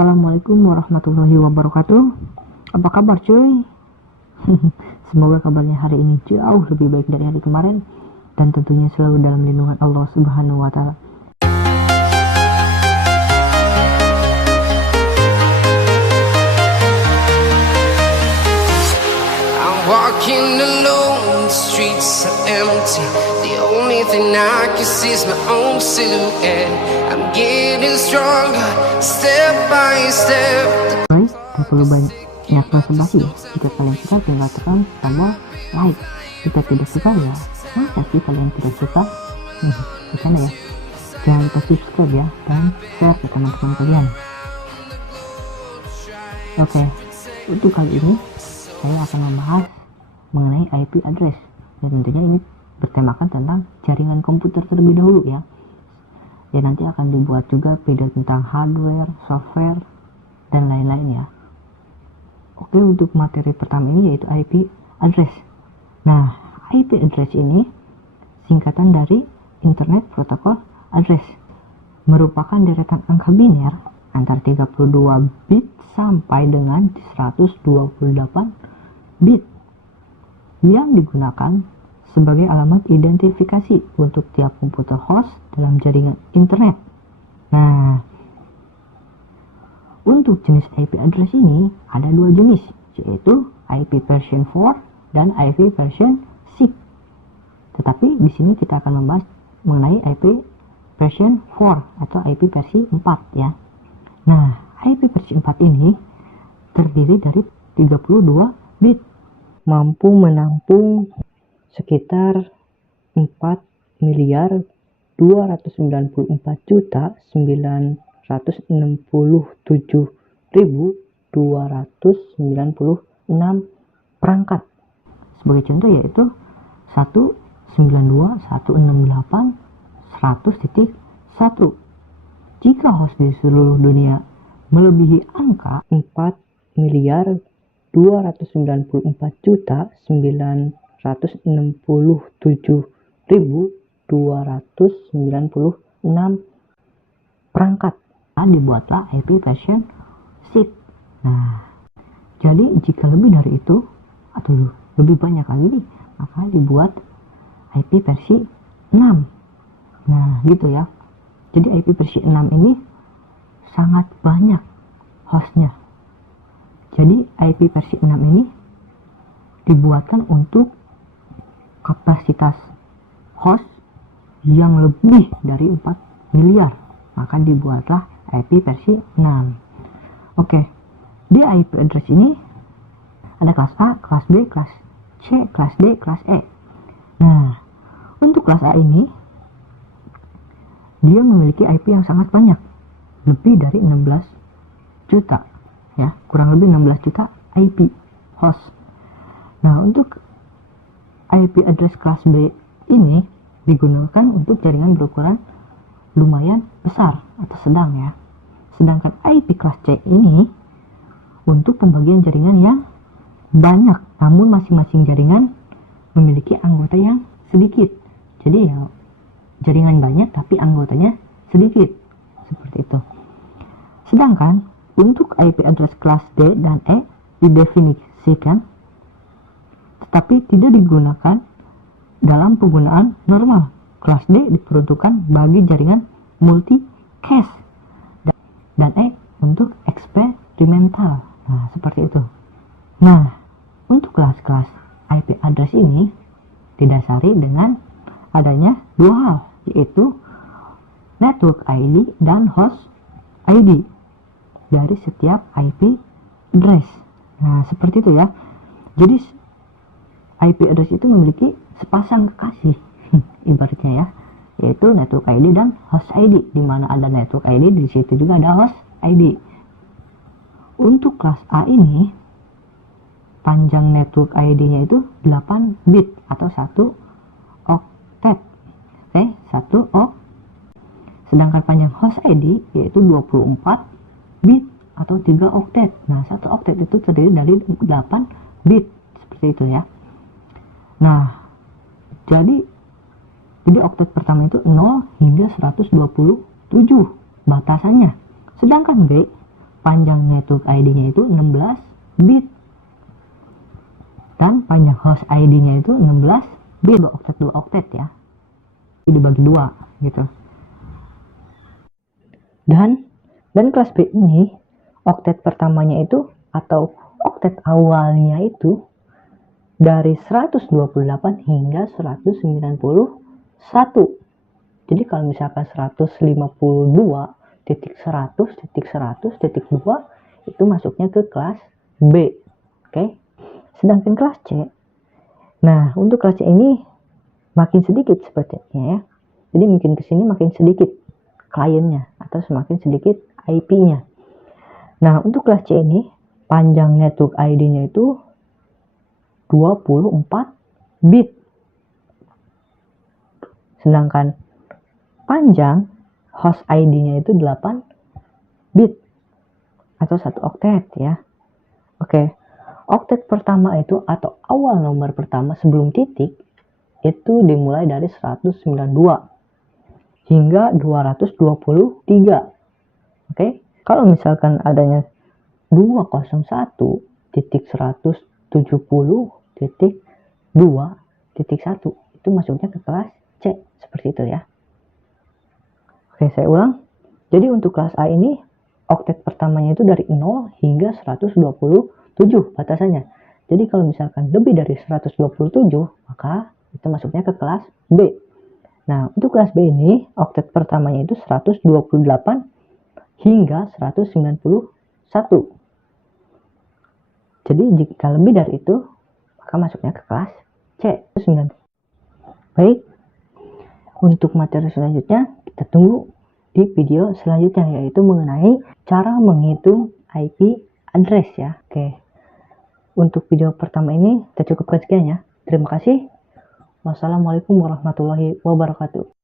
Assalamualaikum warahmatullahi wabarakatuh. Apa kabar cuy? Semoga kabarnya hari ini jauh lebih baik dari hari kemarin, dan tentunya selalu dalam lindungan Allah Subhanahu wa Ta'ala. I'm walking alone, the streets are empty. The only thing I can see is my own silhouette. I'm getting stronger, step by step. Guys, tak perlu banyak basa-basi ya. Jika kalian suka, tinggal tekan tombol like. Jika tidak suka ya, masa sih kalian tidak suka? Di sana ya. Jangan lupa subscribe ya, dan share ke teman-teman kalian. Oke, untuk kali ini saya akan membahas mengenai IP address. Dan tentunya ini bertemakan tentang jaringan komputer terlebih dahulu ya. Ya nanti akan dibuat juga video tentang hardware, software, dan lain-lain ya. Oke, untuk materi pertama ini yaitu IP address. Nah, IP address ini singkatan dari Internet Protocol Address, merupakan deretan angka biner antara 32 bit sampai dengan 128 bit yang digunakan sebagai alamat identifikasi untuk tiap komputer host dalam jaringan internet. Nah, untuk jenis IP address ini ada dua jenis, yaitu IP version 4 dan IP version 6. Tetapi di sini kita akan membahas mengenai IP version 4 atau IP versi 4 ya. Nah, IP versi 4 ini terdiri dari 32 bit, mampu menampung sekitar 4.294.967.296 perangkat. Sebagai contoh yaitu 192.168.100.1. Jika host di seluruh dunia melebihi angka 4.294.967.296 perangkat, dibuatlah IP version 6. Nah, jadi jika lebih dari itu atau lebih banyak lagi nih, maka dibuat IP versi 6. Nah, gitu ya. Jadi IP versi 6 ini sangat banyak hostnya. Jadi IP versi 6 ini dibuatkan untuk kapasitas host yang lebih dari 4 miliar. Maka dibuatlah IP versi 6. Oke, di IP address ini ada kelas A, kelas B, kelas C, kelas D, kelas E. Nah, untuk kelas A ini dia memiliki IP yang sangat banyak, lebih dari 16 juta ya, kurang lebih 16 juta IP host. Nah, untuk IP address kelas B ini digunakan untuk jaringan berukuran lumayan besar atau sedang ya. Sedangkan IP kelas C ini untuk pembagian jaringan yang banyak, namun masing-masing jaringan memiliki anggota yang sedikit. Jadi ya jaringan banyak tapi anggotanya sedikit, seperti itu. Sedangkan untuk IP address kelas D dan E didefinisikan tetapi tidak digunakan dalam penggunaan normal. Kelas D diperuntukkan bagi jaringan multicast dan E untuk eksperimental. Nah, seperti itu. Nah, untuk kelas-kelas IP address ini didasari dengan adanya dua hal, yaitu network ID dan host ID dari setiap IP address. Nah, seperti itu ya. Jadi IP address itu memiliki sepasang kekasih ibaratnya ya, yaitu network ID dan host ID. Di mana ada network ID, di situ juga ada host ID. Untuk kelas A ini panjang network ID-nya itu 8 bit atau 1 oktet. Oke, 1 ok. Sedangkan panjang host ID yaitu 24 bit atau 3 oktet. Nah, 1 oktet itu terdiri dari 8 bit, seperti itu ya. Nah, jadi oktet pertama itu 0 hingga 127 batasannya. Sedangkan B panjang network ID-nya itu 16 bit. Dan panjang host ID-nya itu 16 bit, 2 oktet ya. Dibagi 2 gitu. Dan kelas B ini oktet pertamanya itu atau oktet awalnya itu dari 128 hingga 191. Jadi kalau misalkan 152.100.100.2 itu masuknya ke kelas B. Oke. Sedangkan kelas C, nah untuk kelas C ini makin sedikit sepertinya ya. Jadi mungkin kesini makin sedikit kliennya atau semakin sedikit IP-nya. Nah untuk kelas C ini panjang network ID-nya itu 24 bit. Sedangkan panjang host ID-nya itu 8 bit atau 1 oktet ya. Oke. Oktet pertama itu atau awal nomor pertama sebelum titik itu dimulai dari 192 hingga 223. Oke. Kalau misalkan adanya 201.170.2.1 itu masuknya ke kelas C, seperti itu ya. Oke, saya ulang. Jadi untuk kelas A ini oktet pertamanya itu dari 0 hingga 127 batasannya. Jadi kalau misalkan lebih dari 127 maka itu masuknya ke kelas B. Nah untuk kelas B ini oktet pertamanya itu 128 hingga 191. Jadi jika lebih dari itu maka masuknya ke kelas C. Baik, untuk materi selanjutnya kita tunggu di video selanjutnya, yaitu mengenai cara menghitung IP address ya. Oke, untuk video pertama ini kita cukupkan sekian ya. Terima kasih. Wassalamualaikum warahmatullahi wabarakatuh.